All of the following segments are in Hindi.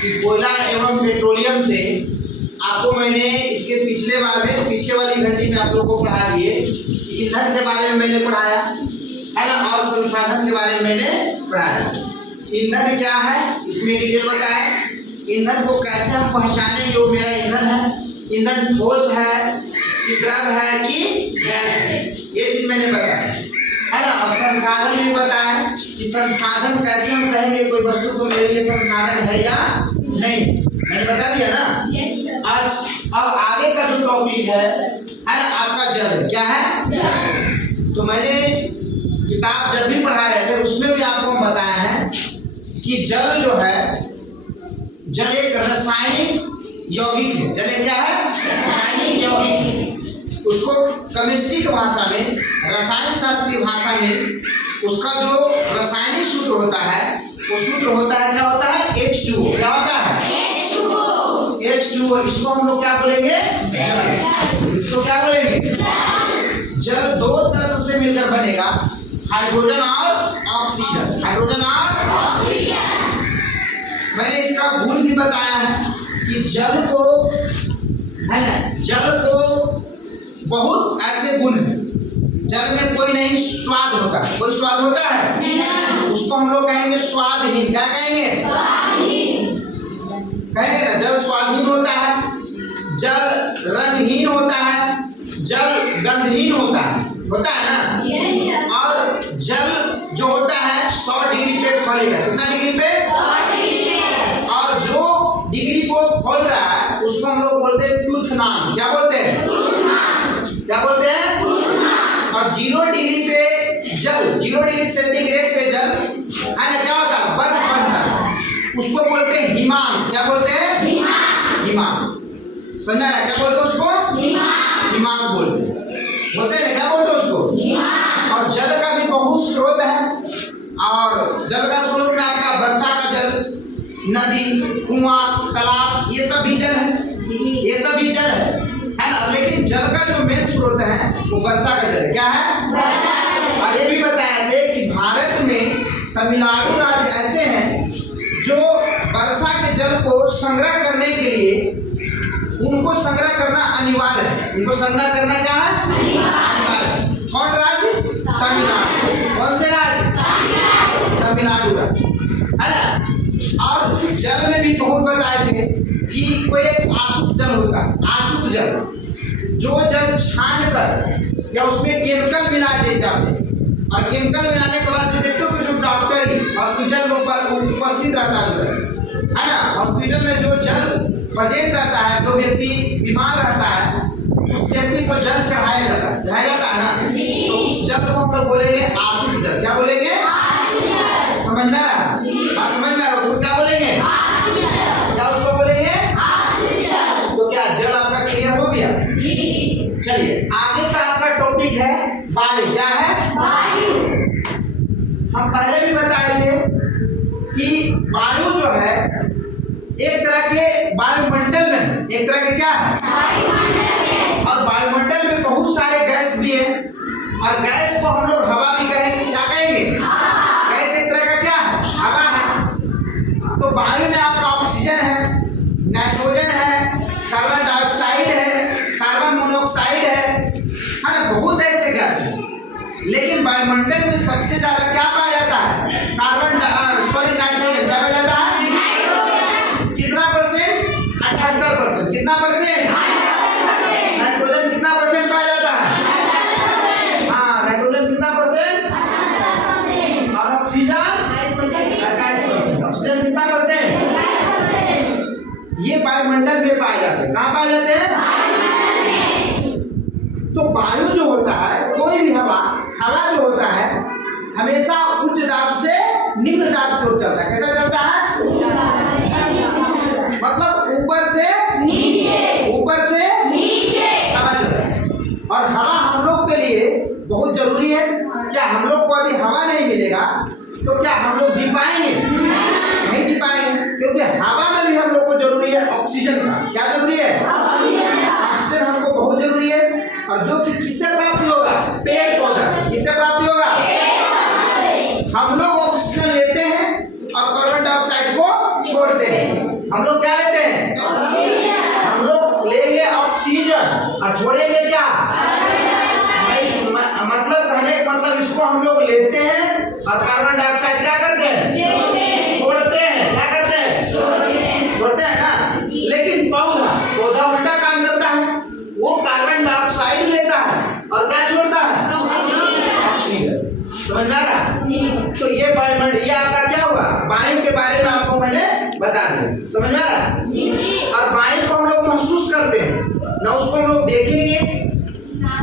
कि कोयला एवं पेट्रोलियम से आपको मैंने इसके पिछले वाली घंटी में आप लोगों को पढ़ा दिए। ईंधन के बारे में मैंने पढ़ाया है ना, और संसाधन के बारे में मैंने पढ़ाया। ईंधन क्या है इसमें डिटेल बताया। ईंधन को कैसे हम पहचानेंगे वो मेरा ईंधन है, ईंधन ठोस है कि द्रव है कि गैस है, ये चीज मैंने बताया है ना। और संसाधन भी बताया कि संसाधन कैसे हम कहेंगे कोई वस्तु को मेरे लिए संसाधन है या नहीं, मैंने बता दिया ना। आज अब आगे का जो टॉपिक है ना आपका जल, क्या है जल। तो मैंने किताब जब भी पढ़ा रहे थे उसमें भी आपको बताया है कि जल जो है, जल एक रासायनिक यौगिक है। जल क्या है, रासायनिक यौगिक है। उसको केमिस्ट्री की भाषा में, रसायन शास्त्र की भाषा में उसका जो रासायनिक सूत्र होता है वो सूत्र होता है, क्या होता है, H2O। क्या होता है, H2O। इसको हम लोग क्या बोलेंगे, इसको क्या बोलेंगे, जल दो तत्व से मिलकर बनेगा, हाइड्रोजन और ऑक्सीजन। हाइड्रोजन और ऑक्सीजन। मैंने इसका गुण भी बताया है कि जल को है ना, जल को बहुत ऐसे गुण है। जल में कोई नहीं स्वाद होता, कोई स्वाद होता है, उसको हम लोग कहेंगे स्वादहीन। क्या कहेंगे, स्वादहीन कहेंगे ना। जल स्वादहीन होता है, जल रंगहीन होता है, जल गंधहीन होता है ना। और जल जो होता है 100 डिग्री पे खोलेगा। कितना डिग्री पे, 100 डिग्री पे। और जो डिग्री को खोल रहा है उसको हम लोग बोलते हैं क्यूथनान। क्या बोलते हैं, क्या बोलते हैं, और 0 डिग्री पे जल, 0 डिग्री सेंटीग्रेड पे जल है ना, क्या होता है, बर्फ बनता है, उसको बोलते हैं हिमांक। क्या बोलते हैं, हिमांक। समझा ना, क्या बोलते हैं उसको, हिमांक बोलते हैं ना, क्या बोलते हैं उसको। और जल का भी बहुत स्रोत है, और जल का स्रोत में आपका वर्षा का जल, नदी, कुआं, तालाब, ये सब भी जल है, ये सब भी जल है ना। लेकिन जल का जो मेन स्रोत है वो वर्षा का जल है। क्या है, वर्षा। और ये भी बताया थे कि भारत में तमिलनाडु राज्य ऐसे हैं जो वर्षा के जल को संग्रह करने के लिए उनको संग्रह करना अनिवार्य है। उनको संग्रह करना क्या है, अनिवार्य है। कौन राज्य, तमिलनाडु। कौन से राज्य, तमिलनाडु राज्य है ना। और जल में भी बहुत बताए थे कि कोई एक आशुद्ध जल होता है, आशुद्ध जल, जो जल छान कर या उसमें केमिकल मिला दिए जाते हैं, और केमिकल मिलाने के बाद देखते हो कि जो डॉक्टर हॉस्पिटल में उपस्थित रहता है ना, हॉस्पिटल में जो जल प्रेजेंट रहता है, जो व्यक्ति बीमार रहता है उस व्यक्ति को जल चढ़ाया जाता है ना, तो उस जल को हम लोग बोलेंगे आशुद्ध जल। क्या बोलेंगे, समझ में आ रहा है, समझ में आ रहा है, उसको क्या बोलेंगे, क्या उसको बोलेंगे, तो क्या जल आपका क्लियर हो गया। चलिए आगे का आपका टॉपिक है वायु। क्या है, वायु। हम पहले भी बताए थे कि वायु जो है एक तरह के वायुमंडल में, एक तरह के क्या है, और वायुमंडल में बहुत सारे गैस भी है, और गैस को हम लोग हवा भी कहेंगे। क्या कहेंगे, गैस एक तरह का क्या है, हवा है। तो वायु में आपका ऑक्सीजन है, नाइट्रोजन है, कार्बन डाइऑक्साइड है, कार्बन मोनोऑक्साइड है ना, बहुत ऐसे गैस है। लेकिन वायुमंडल में सबसे ज्यादा क्या पाया जाता है, नाइट्रोजन। क्या पाया जाता है, कितना परसेंट, 78%। कितना परसेंट, नाइट्रोजन कितना परसेंट पाया जाता है, हाँ नाइट्रोजन कितना परसेंट, और ऑक्सीजन 21%। ऑक्सीजन कितना परसेंट, ये वायुमंडल में पाए जाते हैं। कहाँ पाए जाते हैं, तो वायु जो होता है, कोई भी हवा जो होता है हमेशा उच्च दाब से निम्न दाब की ओर चलता है। कैसा चलता है, मतलब ऊपर से नीचे, ऊपर से नीचे हवा चल रहा है। और हवा हम लोग के लिए बहुत जरूरी है। क्या हम लोग को अभी हवा नहीं मिलेगा तो क्या हम लोग जी पाएंगे, नहीं जी पाएंगे, क्योंकि हवा में भी हम लोग को जरूरी है ऑक्सीजन का। क्या जरूरी है, ऑक्सीजन हमको बहुत जरूरी है। और जो कि किससे प्राप्त होगा, पेड़ पौधा। किससे प्राप्त होगा, हम लोग ऑक्सीजन लेते हैं और कार्बन डाइऑक्साइड को छोड़ते हैं। हम लोग क्या लेते हैं? हम लोग लेंगे ऑक्सीजन और छोड़ेंगे क्या? मतलब कहने का मतलब इसको हम लोग लेते हैं और कार्बन डाइऑक्साइड क्या करते हैं? छोड़ते हैं। क्या करते हैं? छोड़ते हैं ना। लेकिन पौधा उल्टा काम करता है, वो कार्बन डाइऑक्साइड लेता है और क्या छोड़ता है? ऑक्सीजन। समझ में आ रहा? तो ये वायुमंडल, ये आपका क्या हुआ? वायु के बारे में आपको मैंने बता दिया। समझ में आ रहा? और वायु को हम लोग महसूस करते हैं, ना उसको हम लोग देखेंगे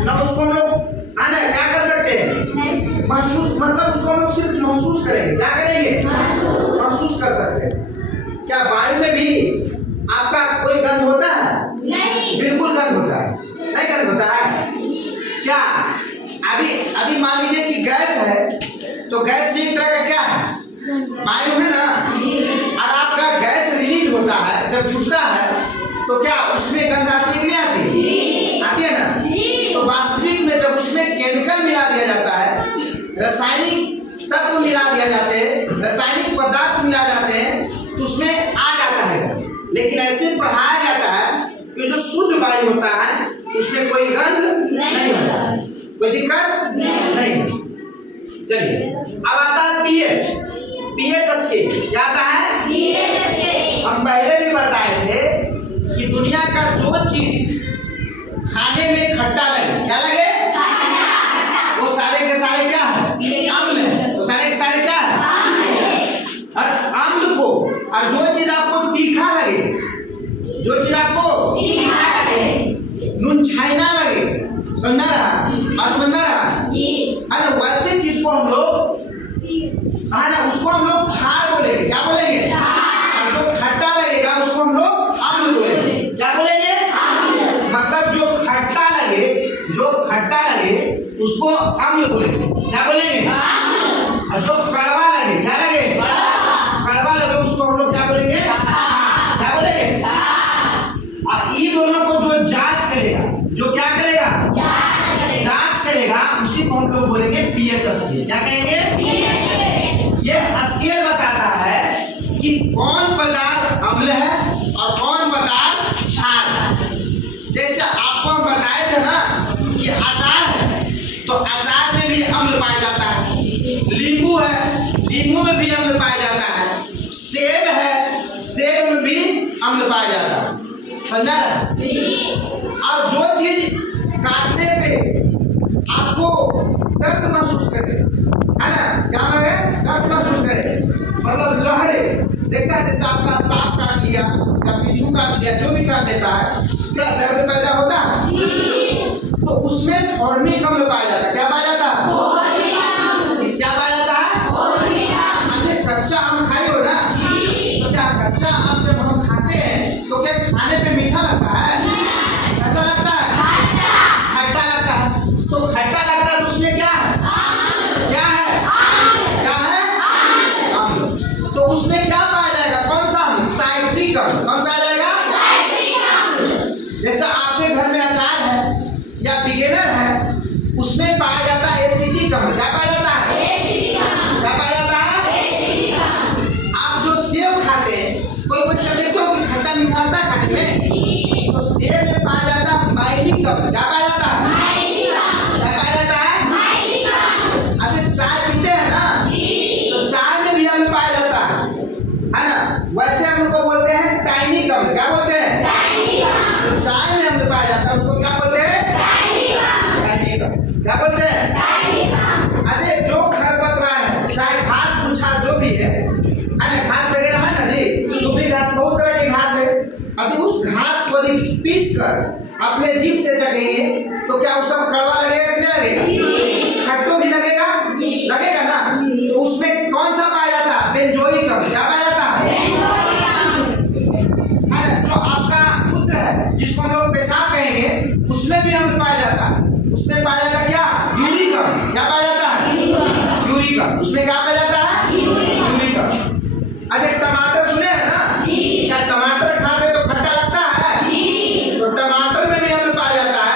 ना उसको हम लोग क्या कर सकते हैं? महसूस, मतलब उसको हम लोग सिर्फ महसूस करेंगे। क्या करेंगे? महसूस कर सकते हैं। क्या वायु में भी आपका कोई गंध होता है? नहीं, बिल्कुल गंध होता है। नहीं गंध होता है क्या? अभी मान लीजिए कि गैस है, तो गैस भी एक तरह का क्या है? वायु है ना। और आपका गैस रिलीज होता है, जब छूटता है तो क्या उसमें गंध आती है कि नहीं आती? आती है ना। तो वास्तविक में जब उसमें केमिकल मिला दिया जाता है, रासायनिक तत्व मिला दिया जाते हैं, रासायनिक पदार्थ मिला जाते हैं, तो उसमें आ जाता है। लेकिन ऐसे पढ़ाया जाता है कि जो शुद्ध वायु होता है उसमें कोई गंध नहीं होता, कोई दिक्कत नहीं। चलिए अब आता है पीएच। पीएच स्केल क्या आता है? PH scale. हम पहले भी बताए थे कि दुनिया का जो चीज खाने में खट्टा लगे, क्या लगे? खट्टा। वो सारे के सारे क्या है? अम्ल है। वो सारे के सारे क्या है? और अम्ल को, और जो चीज आपको तीखा लगे, जो चीज आपको तीखा लगे, नून छाइना लगे, समझ में रहा? बात समझ में रहा? है ना। वैसे चीज को हम लोग है ना, उसको हम लोग क्षार बोलेंगे। क्या बोलेंगे? और जो खट्टा लगेगा उसको हम लोग अम्ल बोलेंगे। क्या बोलेंगे? मतलब जो खट्टा लगे उसको अम्ल बोलेंगे। क्या बोलेंगे? और जो कड़वा लगे, क्या लगे? कड़वा लगे उसको हम लोग क्या बोलेंगे? क्या बोलेंगे? और इन दोनों को जो जांच करेगा, जो क्या करेगा? जांच करेगा, उसी को हम लोग बोलेंगे पीएच स्केल। क्या कहेंगे? ये स्केल बताता है कि कौन पदार्थ अम्ल है और कौन पदार्थ क्षार है। जैसे आपको हम बताए थे ना कि अचार है, तो अचार में भी अम्ल पाया जाता है। नींबू है, नींबू में भी अम्ल पाया जाता है। सेब है, सेब में भी अम्ल पाया जाता है। समझा रहा? और जो चीज काटने पे आपको दर्द महसूस करे, है ना, क्या है? दर्द महसूस करे, मतलब लहरे। देखता है जैसे आपका सांप काट लिया या बिच्छू काट लिया, जो भी काट देता है, क्या दर्द पैदा होता है? तो उसमें फॉर्मिक अम्ल पाया जाता है। क्या पाया जाता है? क्या पाया जाता है? अच्छा, कच्चा आम खाई हो ना, तो क्या कच्चा आम जब हम खाते हैं तो क्या खाने पे मीठा लगता है? कैसा लगता है? खट्टा लगता है। तो खट्टा लगता है तो उसमें क्या है? क्या है? क्या है? अम्ल। तो उसमें क्या पाया जाएगा? कौन सा अम्ल? साइट्रिक अम्ल। कौन पाया जाएगा? जैसा आपके घर में अचार है या बिगेनर है, उसमें पाया जाता है एसिटिक अम्ल। क्या पाया जाता है? क्या पाया जाता है? आप जो सेब खाते हैं, कोई सेब को खट्टा मीठा होता है खाने में, तो सेब में पाया जाता है माइलिक अम्ल। क्या पाया जाता है? क्या पाया जाता है? अच्छा, चाय पीते हैं ना, तो चाय में भी अम्ल पाया जाता है ना। वैसे हम उनको बोलते हैं टाइनिक अम्ल। क्या बोलते हैं? तो चाय में अम्ल पाया जाता है, उसको क्या बोलते हैं? टाइनिक अम्ल। क्या बोलते हैं? अच्छा, जो खरपतवार है, चाहे घास फूसा जो भी है ना, घास वगैरह है ना जी, तो भी घास बहुत तरह की घास है। अभी उस घास को पीस कर अपने जीभ से चखेंगे तो क्या उस सब कड़वा लगेगा कि नहीं लगेगा? खट्टो भी लगेगा, लगेगा ना। तो उसमें कौन सा पाया जाता है? बेंजोइक अम्ल। क्या पाया जाता है? जो आपका मूत्र है, जिसको हम लोग पेशाब कहेंगे, उसमें भी अम्ल पाया जाता है। उसमें पाया जाता है क्या? यूरिक अम्ल। क्या पाया जाता है? यूरिक अम्ल। उसमें क्या पाया जाता है? यूरिक अम्ल। अच्छा, टमाटर सुने हैं ना? क्या टमाटर खाते तो खट्टा लगता है? तो टमाटर में भी अम्ल पाया जाता है,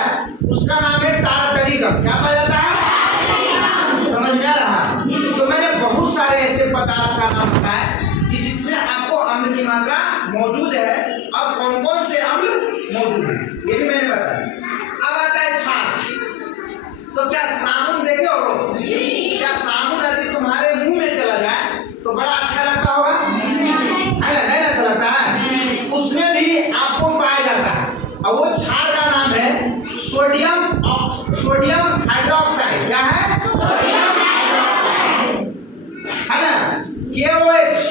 उसका नाम है टार्टरिक अम्ल। क्या पाया जाता है? समझ में आ रहा? तो मैंने बहुत सारे ऐसे पदार्थ का नाम बताया कि जिसमें आपको अम्ल की मात्रा मौजूद मौजूद है और कौन कौन से अम्ल मौजूद है, ये भी मैंने बताया। अब आता है छाछ। तो क्या साबुन देखे हो? क्या साबुन यदि तुम्हारे मुंह में चला जाए तो बड़ा अच्छा लगता होगा? नहीं अच्छा लगता है। उसमें भी आपको पाया जाता है और वो क्षार का नाम है सोडियम हाइड्रोक्साइड। क्या है? सोडियम हाइड्रोक्साइड, है ना। KOH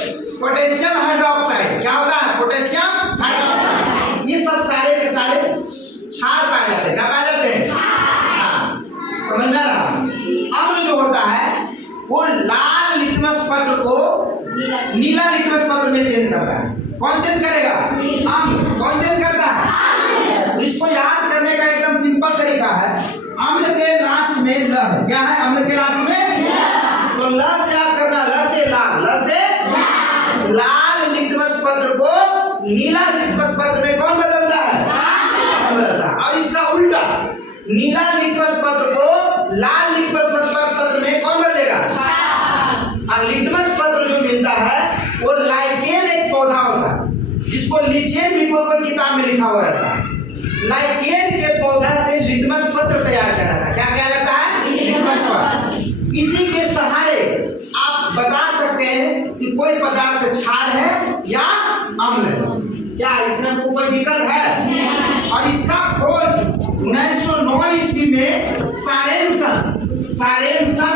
potassium hydroxide. क्या होता है? Potassium hydroxide. ये सब सारे के सारे क्षार पाए जाते हैं। क्या पाए जाते हैं? समझ में आ रहा? अम्ल जो होता है वो लाल लिटमस पत्र को नीला लिटमस पत्र में चेंज करता है। कौन चेंज करेगा? अम्ल। कौन चेंज करता है? इसको याद करने का एकदम सिंपल तरीका है। अम्ल के लास्ट में ल है। क्या है अम्ल के लास्ट में? तो ल से याद करना, ल से लाल, ल से लाल लिटमस पत्र को नीला लिटमस पत्र में कौन बदलता है? बदलता है। और इसका उल्टा, नीला लिटमस पत्र को लाल लिटमस पत्र में कौन बदलेगा? और लिटमस पत्र जो मिलता है वो लाइकेन एक पौधा होता है जिसको लिचेन भी कोई किताब में लिखा हुआ रहता है। लाइकेन के पौधा से लिटमस पत्र तैयार किया जाता है। क्या किया जाता है? लिटमस पत्र। इसी के सहारे आप बता सकते हैं कि कोई पदार्थ क्षार है या अम्ल है। क्या इसमें कोई दिक्कत है? और इसका खोज 1909 ईस्वी में सारेंसन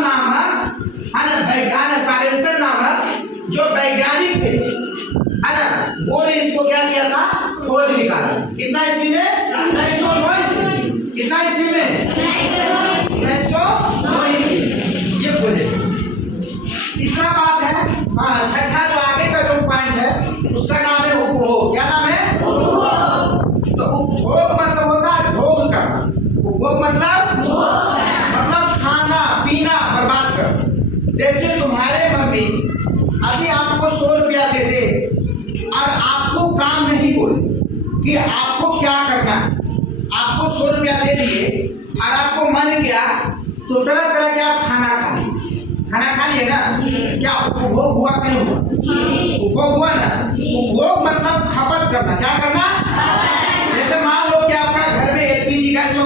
नामक, है ना, वैज्ञानिक सारेंसन नामक जो वैज्ञानिक थे, है ना, वो ने इसको क्या किया था? खोज निकाला। कितना ईस्वी में? 1909 ईस्वी। कितना ईस्वी में? 1909 ईस्वी। ये खोजे। तीसरा बात है, छठा जो आगे का जो पॉइंट है उसका नाम है उपभोग। क्या नाम है? तो उपभोग मतलब होता है भोग करना। उपभोग मतलब खाना पीना बर्बाद करना। जैसे तुम्हारे मम्मी यदि आपको 100 रुपया दे दे और आपको काम नहीं बोले कि आपको क्या करना है, आपको 100 रुपया दे दिए और आपको मन किया तो तरह तरह के आप खाना खा लिए। खाना खा लिए ना? क्या उपभोग हुआ कि नहीं हुआ? उपभोग हुआ ना। उपभोग मतलब खपत करना। क्या करना? जैसे मान लो कि आपका घर में LPG गैस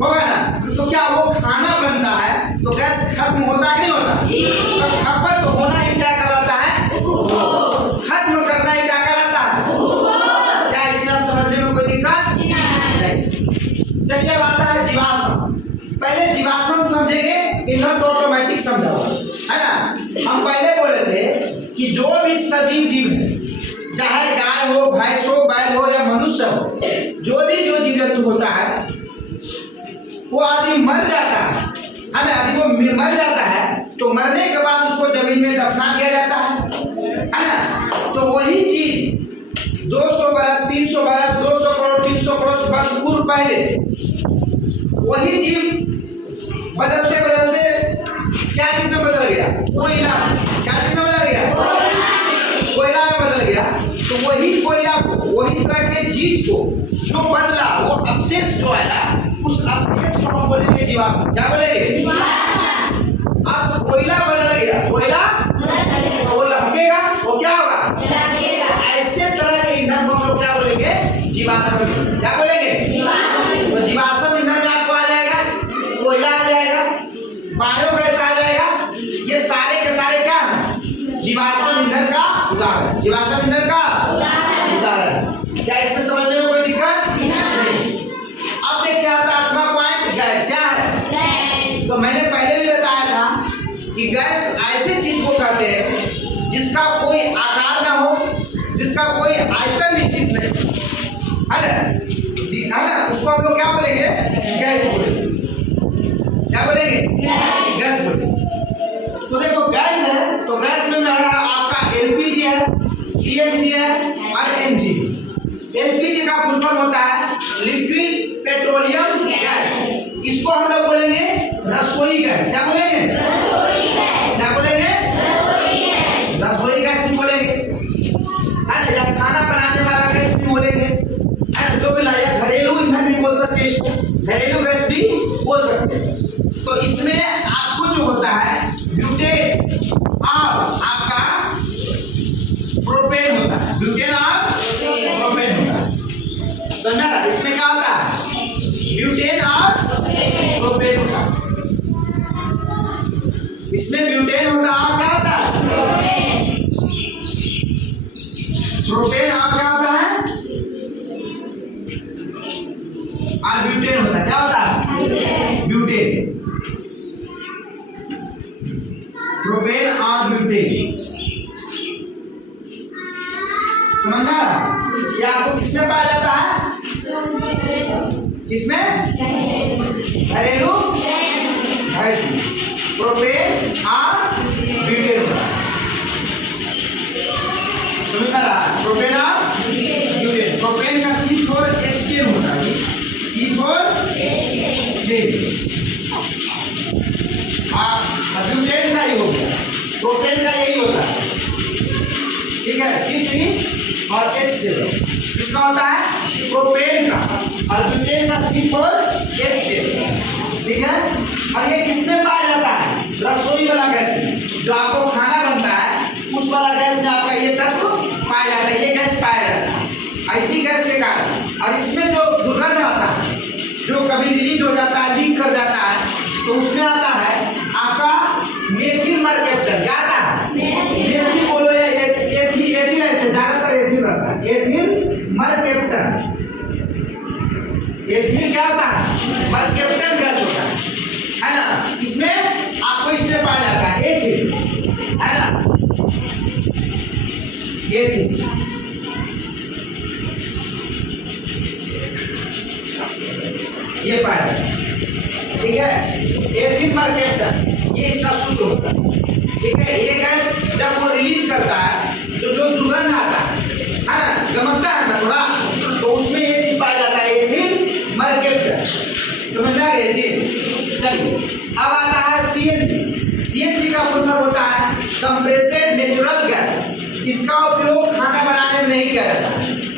होगा ना, तो क्या वो खाना बनता है तो गैस खत्म होता कि नहीं होता? तो खपत होना ही क्या कहलाता है? खत्म करना ही क्या कहलाता है? क्या इसमें आप समझने में कोई दिक्कत नहीं? चलिए अब आता है जीवाश्म। पहले जीवाश्म समझेंगे, इन्हें तो ऑटोमेटिक समझा, है ना। हम पहले बोले थे कि जो भी सजीव जीव है, चाहे गाय हो, भैंस हो, बैल हो या मनुष्य हो, जो जीव जंतु होता है वो आदि मर जाता है ना। यदि वो मर जाता है तो मरने के बाद उसको जमीन में दफना दिया जाता है ना। तो वही चीज 200 बरस, 300 बरस, 200 करोड़, 300 करोड़ वर्ष पूर्व पहले वही जीव बदलते बदलते क्या चीज में बदल गया? कोयला। क्या चीज में बदल गया? कोयला में बदल गया। तो वही कोयला को, वही तरह के चीज को जो बदला, वो अवशेष जो आया, उस अवशेष को हम बोलेंगे जीवाश्म। क्या बोलेंगे? अब कोयला बदल गया, कोयला तो वो लहकेगा, वो क्या होगा? ऐसे तरह के ईंधन को हम लोग क्या बोलेंगे? जीवाश्म। क्या बोलेंगे? तो जीवाश्म ईंधन में आपको आ जाएगा कोयला, आ जाएगा बायोगैस, आ जाएगा। ये सारे के सारे क्या है? जीवाश्म ईंधन का उदाहरण। जीवाश्म ईंधन का उदाहरण। क्या इसमें समझने में कोई दिक्कत नहीं? अब देखिए आता है 8वां पॉइंट, गैस। क्या है? तो मैंने पहले भी बताया था कि गैस ऐसे चीज को कहते हैं जिसका कोई आकार ना हो, जिसका कोई आयतन निश्चित नहीं, है ना जी, है ना। उसको हम लोग क्या बोलेंगे? गैस बोलेंगे। क्या बोलेंगे? गैस बोलेंगे। तो देखो गैस है, तो गैस में आपका LPG है, CNG है और NG। LPG का फुल फॉर्म होता है लिक्विड पेट्रोलियम गैस। इसको हम लोग बोलेंगे रसोई गैस। क्या बोलेंगे? क्या बोलेंगे? रसोई गैस भी बोलेंगे, है ना। या खाना बनाने वाला गैस भी बोलेंगे, है ना। जो भी लाया घरेलू ईंधन भी बोल सकते हैं इसको, घरेलू गैस भी बोल सकते हैं। तो इसमें आपको जो होता है ब्यूटेन और आपका प्रोपेन होता है। ब्यूटेन और इसमें ब्यूटेन होता है और क्या होता है प्रोपेन और क्या होता है और ब्यूटेन होता है। क्या होता है ब्यूटेन, प्रोपेन और ब्यूटेन। समझ में आ रहा है? ये आपको किसमें पाया जाता है? किसमें? घरेलू गैस में प्रोपेन और ब्यूटेन होता है। समझ में आ रहा है? प्रोपेन और ब्यूटेन। प्रोपेन का C4H10 होता है, C4H10। ब्यूटेन का ही हो गया, प्रोपेन का यही होता है, ठीक है, C3 और H7। इसका होता है प्रोपेन का और ब्यूटेन का C4H10, ठीक है। और ये किसमें पाया जाता है? रसोई वाला गैस में, जो आपको खाना बनता है उस वाला गैस में आपका ये तत्व पाया जाता है, ये गैस पाया जाता है ऐसी गैस के कारण। और इसमें जो दुर्गंध आता है, जो कभी रिलीज हो जाता है, लीक कर जाता है, तो उसमें आता है आपका मेथिल मर्केप्टन। क्या आता है? मेथिल बोलो या एथिल, ऐसे ज्यादातर एथिल रहता है, एथिल मर्केप्टन। एथिल क्या होता है? मर्केप्टन गैस होता है ना। इसमें आपको इसमें पाया जाता है एथिल, है ना, एथिल। ये पाया जाता है, ठीक है, एथिल मर्केप्टन, ये इसका सूत्र होता है, ठीक है। ये गैस जब वो रिलीज करता है तो जो दुर्गंध आता है ना, गमकता है ना थोड़ा, तो उसमें ये चीज पाया जाता है एथिल मर्केप्टन। समझ में आ गई चीज? चलिए अब आता है CNG। CNG का मतलब होता है कंप्रेस्ड नेचुरल गैस। इसका उपयोग खाना बनाने में नहीं किया जाता,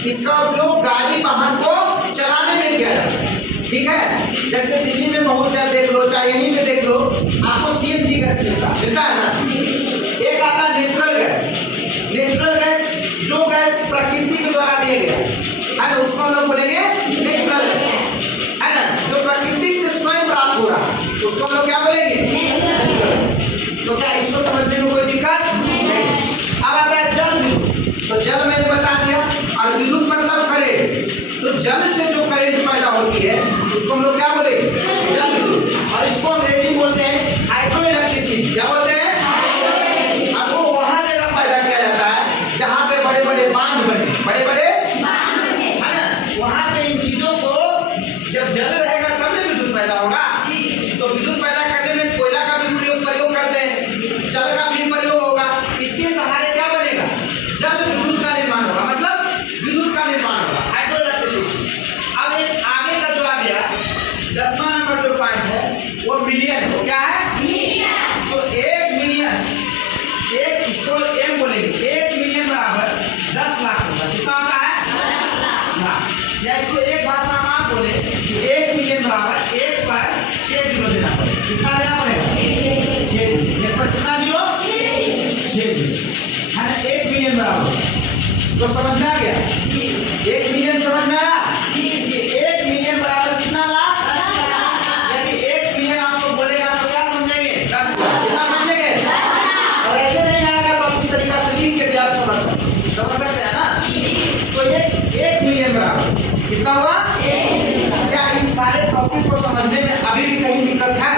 इसका उपयोग गाड़ी वाहन को चलाने में किया जाता है, ठीक है। जैसे दिल्ली में बहुत जगह देख लो, चाहे यहीं पे देख लो, आपको CNG गैस मिलता है ना। एक आता है नेचुरल गैस। नेचुरल गैस जो गैस प्रकृति के द्वारा दिया गया है ना, उसको हम लोग बोलेंगे नेचुरल गैस, है ना। जो प्रकृति से स्वयं प्राप्त हो रहा है उसको हम लोग क्या बोलेंगे? तो क्या इसको समझने में कोई दिक्कत नहीं? अब आता है जल विद्युत। तो जल मैंने बता दिया, और विद्युत मतलब करंट। तो जल से जो करंट पैदा होती है उसको हम लोग क्या बोलेंगे? जल विद्युत। और इसको अंग्रेजी बोलते हैं हाइड्रो इलेक्ट्रिसिटी। क्या बोलते हैं? अब वो वहां जगह पैदा किया जाता है जहां पे बड़े बड़े बांध बने, बड़े बड़े, है ना, वहां पे इन चीजों को जब जल रहेगा तब ना विद्युत पैदा होगा। तो विद्युत पैदा करने में कोयला का भी प्रयोग करते हैं, जल का भी प्रयोग होगा। इसके सहारे क्या बनेगा? जल विद्युत का निर्माण होगा, मतलब विद्युत का निर्माण होगा, हाइड्रो इलेक्ट्रिसिटी। अब एक आगे का जो आ गया 10वां नंबर जो पॉइंट है वो मिलियन। वो क्या है? मिलियन। तो 1 मिलियन, एक इसको M बोलेंगे, 1 मिलियन बराबर 10 लाख होगा। कितना होता है? 10 लाख। या इसको एक भाषा में आप बोले कि 1 मिलियन बराबर 1 पर 6 जीरो देना पड़ेगा। कितना देना पड़ेगा? 6 जीरो। 1 पर कितना जीरो? 6 जीरो, है ना। 1 मिलियन बराबर, तो समझ में आ गया? 1 मिलियन समझ में आया कि 1 मिलियन बराबर कितना लाख? 10 लाख। यदि 1 मिलियन आपको बोलेगा तो क्या समझेंगे? 10 लाख। कितना समझेंगे? 10 लाख। और ऐसे नहीं आएगा तो अपनी तरीका से लिख के भी आप समझ सकते हैं ना। तो ये 1 मिलियन बराबर कितना हुआ? 1 मिलियन। क्या इन सारे टॉपिक को समझने में अभी भी कहीं दिक्कत है?